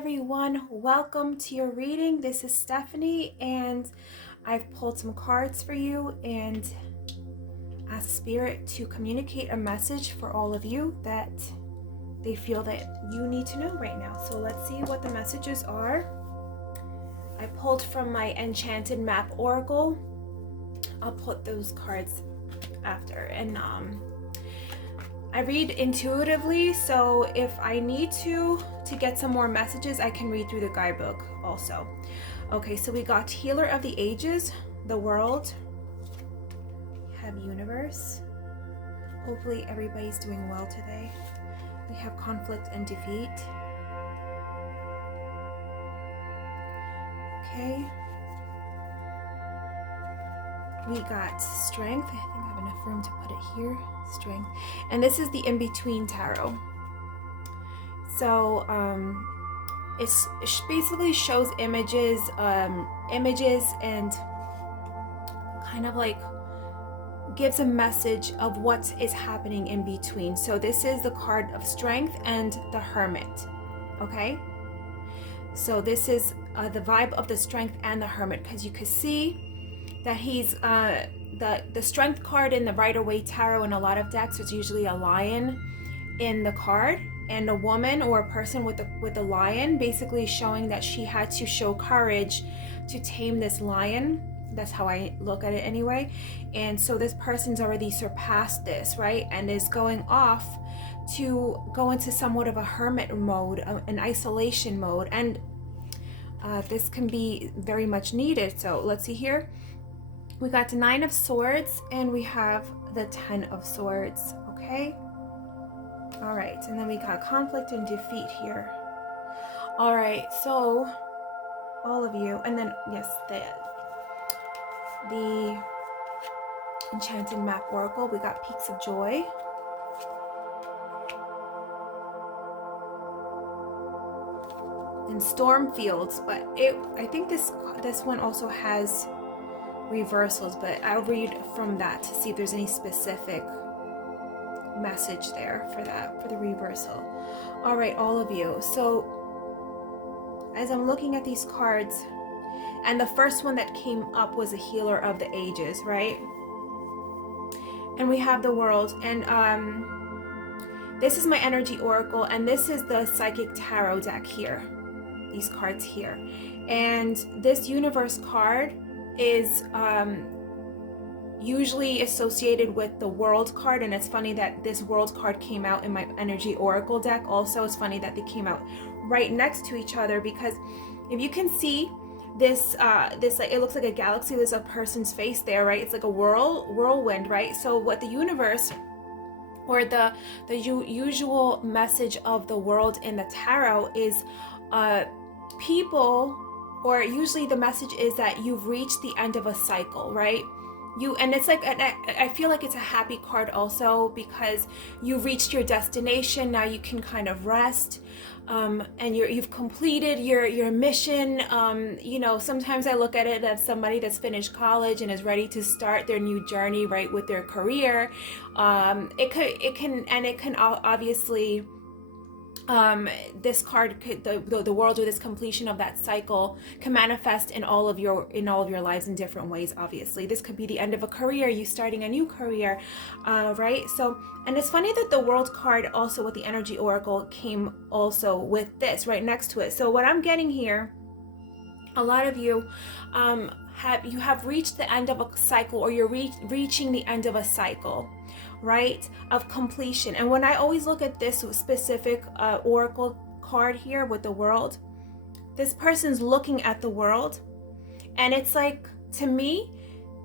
everyone, welcome to your reading. This is Stephanie and I've pulled some cards for you and asked Spirit to communicate a message for all of you that they feel that you need to know right now. So let's see what the messages are. I pulled from my Enchanted Map Oracle. I'll put those cards after, and I read intuitively, so if I need to get some more messages, I can read through the guidebook also. Okay, so we got Healer of the Ages, the World, we have Universe. Hopefully everybody's doing well today. We have Conflict and Defeat. Okay. We got Strength. I think I have enough room to put it here. Strength. And this is the In-Between Tarot. So it basically shows images and kind of like gives a message of what is happening in between. So this is the card of Strength and the Hermit. Okay? So this is the vibe of the Strength and the Hermit, because you could see that he's the Strength card in the Rider-Waite Tarot in a lot of decks is usually a lion in the card, and a woman or a person with a lion, basically showing that she had to show courage to tame this lion. That's how I look at it anyway. And so this person's already surpassed this, right? And is going off to go into somewhat of a hermit mode, an isolation mode, and this can be very much needed. So let's see here. We got the Nine of Swords and we have the Ten of Swords, okay? All right, and then we got Conflict and Defeat here. All right, so all of you, and then yes, the Enchanted Map Oracle, we got Peaks of Joy. And Storm Fields, but I think this one also has reversals, but I'll read from that to see if there's any specific message there for that, for the reversal. All right, all of you. So as I'm looking at these cards, and the first one that came up was a Healer of the Ages, right? And we have the World, and this is my Energy Oracle, and this is the Psychic Tarot deck here, these cards here. And this Universe card is usually associated with the World card, and it's funny that this World card came out in my Energy Oracle deck also. It's funny that they came out right next to each other, because if you can see this like, it looks like a galaxy. There's a person's face there, right? It's like a whirlwind, right? So what the universe, or the usual message of the World in the tarot is people, or usually the message is that you've reached the end of a cycle, right? And it's like, and I feel like it's a happy card also, because you've reached your destination. Now you can kind of rest, and you've completed your mission. You know, sometimes I look at it as somebody that's finished college and is ready to start their new journey, right, with their career. It can obviously, this card could, the World, or this completion of that cycle, can manifest in all of your lives in different ways. Obviously, this could be the end of a career, you starting a new career, right? So, and it's funny that the World card also with the Energy Oracle came also with this right next to it. So what I'm getting here, a lot of you have reached the end of a cycle, or you're reaching the end of a cycle, right, of completion. And when I always look at this specific oracle card here with the World, this person's looking at the world, and it's like, to me,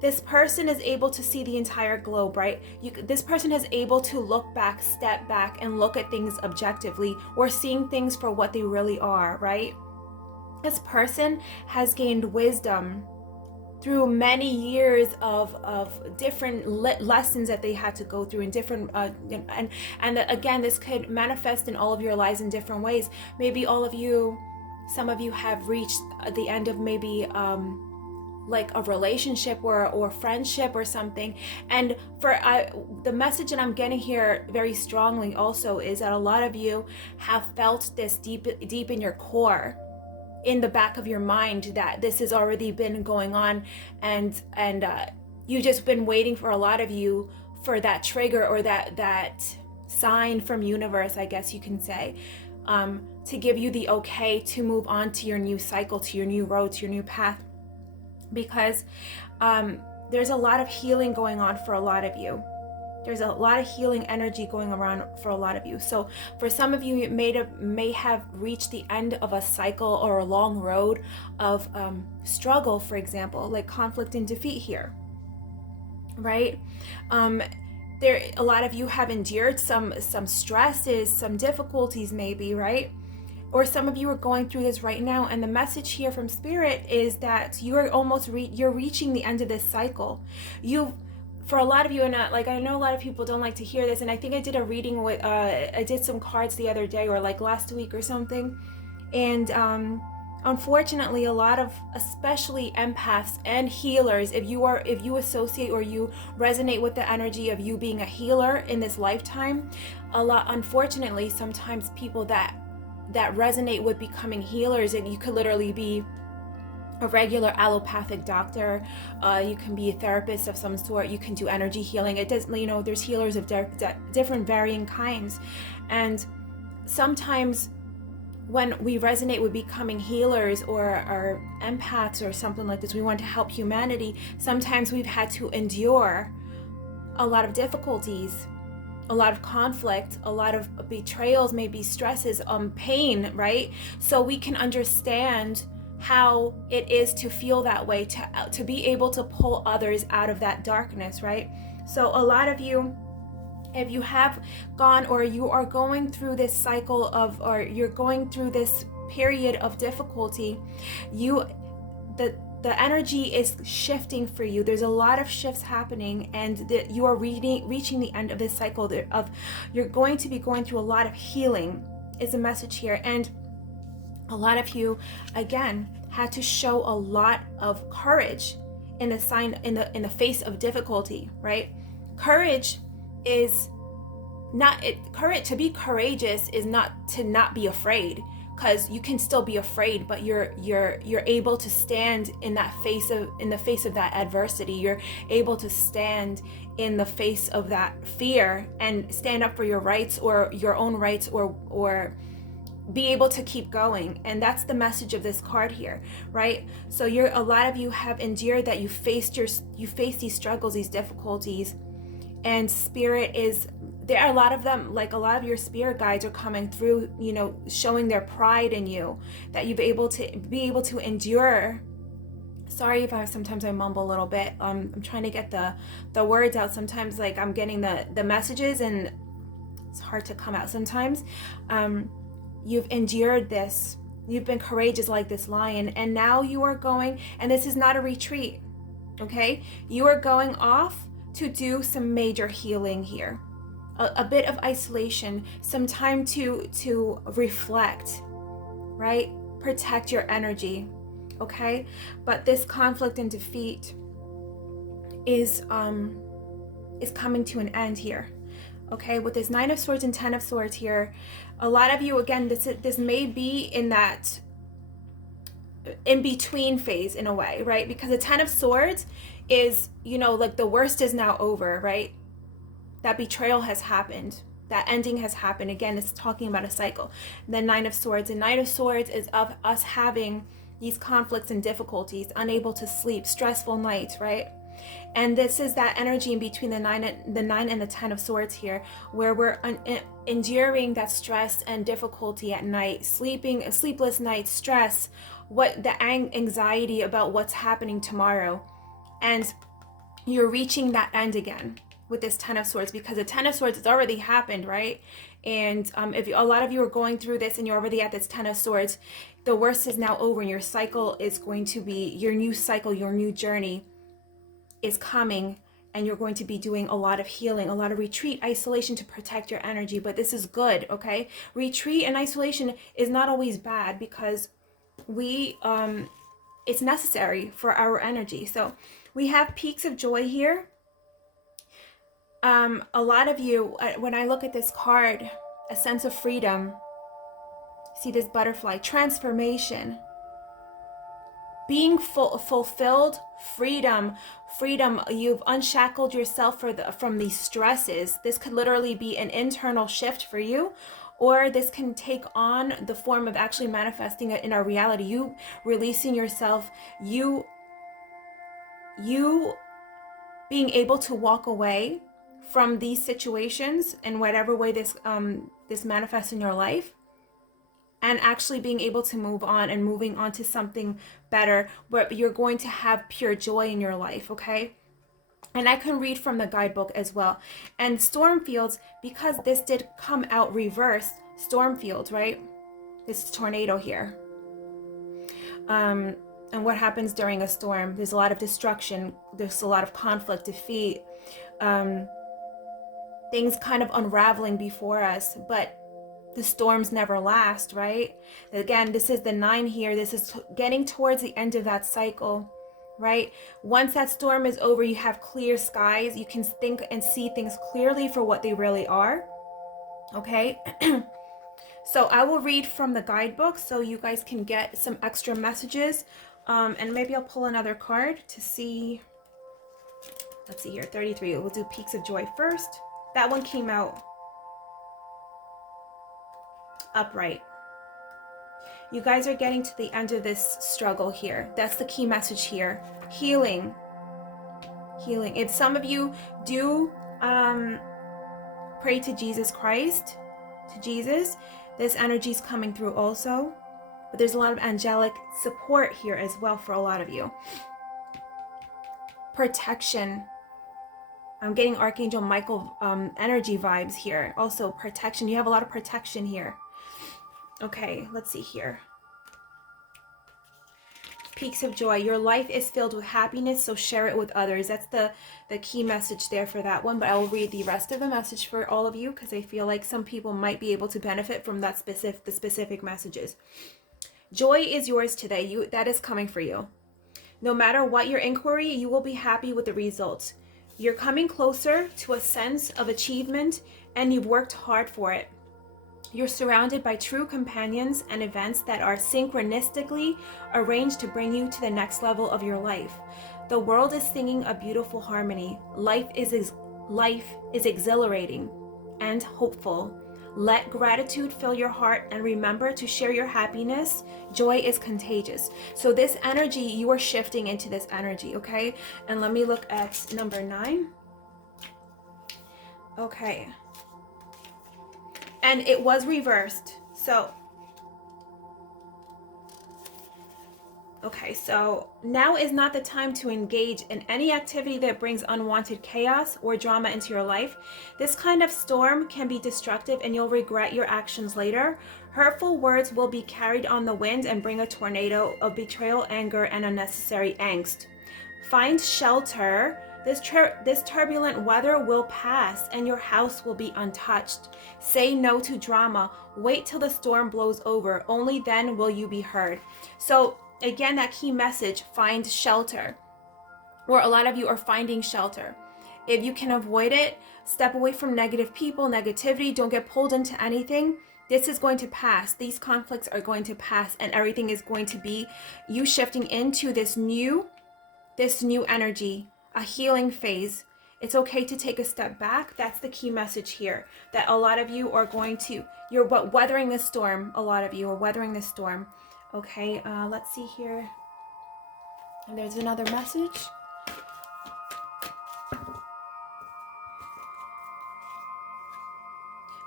this person is able to see the entire globe, right? This person is able to look back, step back, and look at things objectively, or seeing things for what they really are, right? This person has gained wisdom through many years of different lessons that they had to go through in different and again, this could manifest in all of your lives in different ways. Maybe some of you have reached the end of maybe like a relationship or friendship or something. And the message that I'm getting here very strongly also is that a lot of you have felt this deep in your core, in the back of your mind, that this has already been going on, and you've just been waiting, for a lot of you, for that trigger or that sign from universe, I guess you can say, to give you the okay to move on to your new cycle, to your new road, to your new path. Because there's a lot of healing going on for a lot of you. There's a lot of healing energy going around for a lot of you. So for some of you, it may have reached the end of a cycle or a long road of struggle, for example, like conflict and defeat here, right? A lot of you have endured some stresses, some difficulties maybe, right? Or some of you are going through this right now, and the message here from Spirit is that you are you're reaching the end of this cycle. For a lot of you, and I know a lot of people don't like to hear this, and I think I did a reading with I did some cards the other day, or like last week or something, and unfortunately, a lot of, especially empaths and healers, if you associate or you resonate with the energy of you being a healer in this lifetime, unfortunately, sometimes people that resonate with becoming healers, and you could literally be a regular allopathic doctor, you can be a therapist of some sort, you can do energy healing. It does, there's healers of different varying kinds, and sometimes when we resonate with becoming healers or empaths or something like this, we want to help humanity. Sometimes we've had to endure a lot of difficulties, a lot of conflict, a lot of betrayals, maybe stresses, pain, right? So we can understand how it is to feel that way, to be able to pull others out of that darkness, right? So a lot of you, if you have gone, or you are going through this cycle of, or you're going through this period of difficulty, the energy is shifting for you. There's a lot of shifts happening, and you are reaching the end of this cycle you're going to be going through a lot of healing, is a message here. And a lot of you, again, had to show a lot of courage in the face of difficulty, right? Courage is not it. Courage, to be courageous, is not to not be afraid, because you can still be afraid, but you're able to stand in the face of that adversity. You're able to stand in the face of that fear and stand up for your rights, or your own rights, or be able to keep going. And that's the message of this card here, right? So a lot of you have endured that. You faced these struggles, these difficulties, and Spirit is there. Are a lot of them, like a lot of your spirit guides are coming through, showing their pride in you, that you've be able to endure. Sorry if sometimes I mumble a little bit. I'm trying to get the words out. Sometimes, like, I'm getting the messages and it's hard to come out sometimes. You've endured this. You've been courageous like this lion, and now you are going, and this is not a retreat, okay? You are going off to do some major healing here. A bit of isolation, some time to reflect, right? Protect your energy, okay? But this conflict and defeat is coming to an end here, okay? With this Nine of Swords and Ten of Swords here, a lot of you, again, this may be in that in-between phase in a way, right? Because the Ten of Swords is, like the worst is now over, right? That betrayal has happened. That ending has happened. Again, it's talking about a cycle. The Nine of Swords. And Nine of Swords is of us having these conflicts and difficulties, unable to sleep, stressful nights, right? And this is that energy in between the nine and the Ten of Swords here, where we're enduring that stress and difficulty at night, sleepless nights, stress, the anxiety about what's happening tomorrow. And you're reaching that end again with this Ten of Swords, because the Ten of Swords has already happened, right? And if a lot of you are going through this and you're already at this Ten of Swords, the worst is now over, and your cycle is going to be, your new cycle, your new journey is coming, and you're going to be doing a lot of healing, a lot of retreat, isolation to protect your energy. But this is good, okay? Retreat and isolation is not always bad, because we it's necessary for our energy. So we have peaks of joy here. A lot of you, when I look at this card, a sense of freedom. See this butterfly, transformation, being fulfilled, freedom. You've unshackled yourself from these stresses. This could literally be an internal shift for you, or this can take on the form of actually manifesting it in our reality. You releasing yourself, you being able to walk away from these situations in whatever way this manifests in your life, and actually being able to move on and moving on to something better, where you're going to have pure joy in your life, okay? And I can read from the guidebook as well. And storm fields, because this did come out reversed, storm fields, right? This is tornado here. And what happens during a storm? There's a lot of destruction. There's a lot of conflict, defeat, things kind of unraveling before us, but the storms never last, right? Again, this is the 9 here. This is getting towards the end of that cycle, right? Once that storm is over, you have clear skies. You can think and see things clearly for what they really are, okay? So I will read from the guidebook so you guys can get some extra messages. And maybe I'll pull another card to see. Let's see here, 33. We'll do Peaks of Joy first. That one came out upright. You guys are getting to the end of this struggle here. That's the key message here. Healing. If some of you do pray to Jesus Christ, to Jesus, this energy is coming through also. But there's a lot of angelic support here as well for a lot of you. Protection. I'm getting Archangel Michael energy vibes here. Also protection. You have a lot of protection here. Okay, let's see here. Peaks of joy. Your life is filled with happiness, so share it with others. That's the key message there for that one. But I will read the rest of the message for all of you because I feel like some people might be able to benefit from the specific messages. Joy is yours today. That is coming for you. No matter what your inquiry, you will be happy with the results. You're coming closer to a sense of achievement, and you've worked hard for it. You're surrounded by true companions and events that are synchronistically arranged to bring you to the next level of your life. The world is singing a beautiful harmony. Life is exhilarating and hopeful. Let gratitude fill your heart and remember to share your happiness. Joy is contagious. So this energy, you are shifting into this energy, okay? And let me look at number 9. Okay. And it was reversed. So, okay, so now is not the time to engage in any activity that brings unwanted chaos or drama into your life. This kind of storm can be destructive and you'll regret your actions later. Hurtful words will be carried on the wind and bring a tornado of betrayal, anger, and unnecessary angst. Find shelter. This turbulent weather will pass and your house will be untouched. Say no to drama. Wait till the storm blows over. Only then will you be heard. So again, that key message, find shelter. Or a lot of you are finding shelter. If you can avoid it, step away from negative people, negativity. Don't get pulled into anything. This is going to pass. These conflicts are going to pass and everything is going to be you shifting into this new energy. A healing phase. It's okay to take a step back. That's the key message here. That a lot of you are you're weathering this storm. A lot of you are weathering this storm. Okay, let's see here. And there's another message.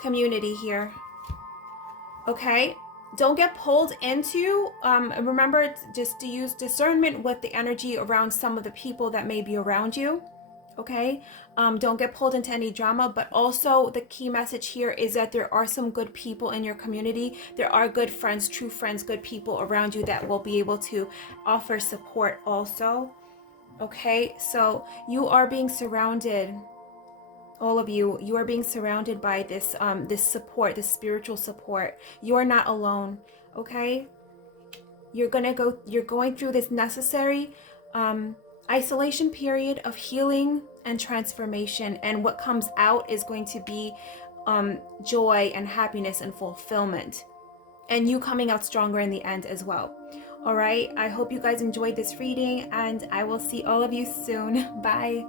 Community here. Okay. Don't get pulled into, remember just to use discernment with the energy around some of the people that may be around you, okay? Don't get pulled into any drama, but also the key message here is that there are some good people in your community. There are good friends, true friends, good people around you that will be able to offer support also, okay? So you are being surrounded. All of you are being surrounded by this this support, this spiritual support. You are not alone, okay? You're going through this necessary isolation period of healing and transformation, and what comes out is going to be joy and happiness and fulfillment, and you coming out stronger in the end as well. All right, I hope you guys enjoyed this reading, and I will see all of you soon. Bye.